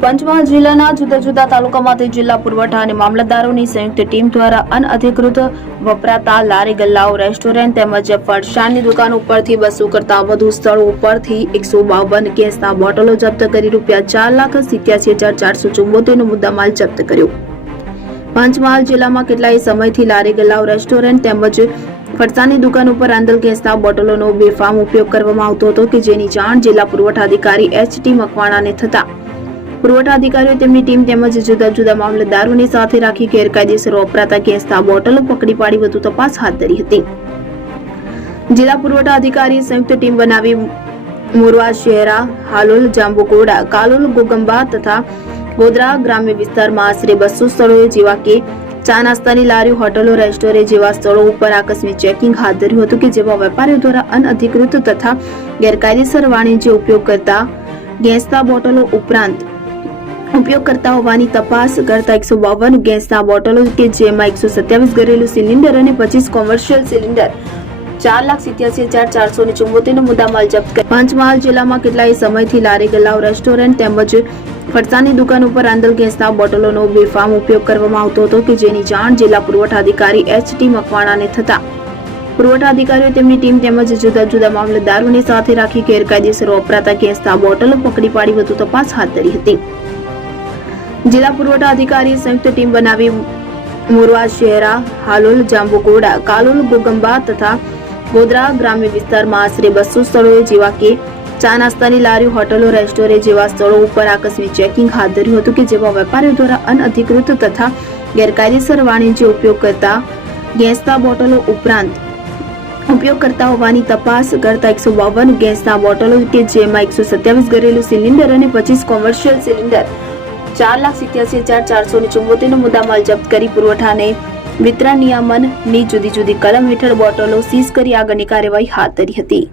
પંચમહાલ જિલ્લાના જુદા જુદા તાલુકામાંથી જિલ્લા પુરવઠા અને મામલતદારોની સંયુક્ત ટીમ દ્વારા અનઅધિકૃત વપરાતા લારી ગલ્લાઓ, રેસ્ટોરન્ટ તેમજ ફરસાણની દુકાન ઉપરથી બસો કરતા વધુ સ્થળો ઉપરથી એકસો બાવન ગેસના બોટલો જપ્ત કરી રૂપિયા ચાર લાખ સિત્યાસી હજાર ચારસો ચુમ્મોતેરનો મુદ્દામાલ જપ્ત કર્યો. પંચમહાલ જિલ્લામાં કેટલાય સમયથી લારી ગલ્લાઓ, રેસ્ટોરન્ટ તેમજ ફરસાણની દુકાન ઉપર આંદલ ગેસના બોટલોનો બેફામ ઉપયોગ કરવામાં આવતો હતો કે જેની જાણ જિલ્લા પુરવઠા અધિકારી એચ ટી મકવાણાને થતા પુરવઠા અધિકારીઓ તેમની ટીમ તેમજ જુદા જુદા મામલતદારોની સાથે રાખી ગેરકાયદેસર વપરાતા ગેસના બોટલો પકડી પાડી વધુ તપાસ હાથ ધરી હતી. જિલ્લા પુરવઠા અધિકારી સંયુક્ત ટીમ બનાવી મોરવા શહેરા, હાલોલ, જાંબુકોડા, કાલોલ, ગોગંબા તથા ગોધરા ગ્રામ્ય વિસ્તારમાં આશરે બસો સ્થળોએ જેવા કે ચા નાસ્તાની લારીઓ, હોટલો, રેસ્ટોરન્ટ જેવા સ્થળો ઉપર આકસ્મિક ચેકિંગ હાથ ધર્યું હતું કે જેમાં વેપારીઓ દ્વારા અનઅધિકૃત તથા ગેરકાયદેસર વાણિજ્ય ઉપયોગ કરતા ગેસના બોટલો ઉપરાંત ઉપયોગ કરતા હોવાની તપાસ કરતા એકસો બાવન ગેસના બોટલો કે જેમાં એકસો સત્યાવીસ ઘરેલું સિલિન્ડર અને પચીસ કોમર્શિયલ સિલિન્ડર, ચાર લાખ સિત્યાસી હજાર ચારસો ને ચુમ્મોતેરનો મુદ્દામાલ જપ્ત પંચમહાલ જિલ્લામાં કેટલાય સમયથી લારી ગલાવ રેસ્ટોરન્ટ તેમજ ફરસાની દુકાન ઉપર આંદલ ગેસના બોટલોનો બેફામ ઉપયોગ કરવામાં આવતો હતો કે જેની જાણ જિલ્લા પુરવઠા અધિકારી એચ ટી મકવાણાને થતા. પુરવઠા અધિકારીઓ તેમની ટીમ તેમજ જુદા જુદા મામલતદારોને સાથે રાખી ગેરકાયદેસર વપરાતા ગેસના બોટલો પકડી પાડી વધુ તપાસ હાથ ધરી હતી. જિલ્લા પુરવઠા અધિકારી સંયુક્ત ટીમ બનાવી મોરવા શહેરા, હાલોલ જાંબુકોડા કાલોલ, ગોગંબા તથા ગોધરા ગ્રામ્ય વિસ્તારમાં આશરે બસો સ્થળોએ જેવા કે ચા નાસ્તાની લારીઓ, હોટલો, રેસ્ટોરન્ટ જેવા સ્થળો ઉપર આકસ્મિક ચેકિંગ હાથ ધર્યું હતું કે જેમાં વેપારીઓ દ્વારા અનઅધિકૃત તથા ગેરકાયદેસર વાણિજ્ય ઉપયોગ કરતા ગેસના બોટલો ઉપરાંત ઉપયોગ કરતા હોવાની તપાસ કરતા એકસો બાવન ગેસના બોટલો કે જેમાં એકસો સત્યાવીસ ઘરેલું સિલિન્ડર અને પચીસ કોમર્શિયલ સિલિન્ડર ચાર લાખ સિત્યાસી હજાર ચારસો ને ચુમ્મોતેરનો મુદ્દામાલ જપ્ત કરી પુરવઠાને. વિતરણ નિયમનની જુદી જુદી કલમ હેઠળ બોટલો સીઝ કરી આગળની કાર્યવાહી હાથ ધરી હતી.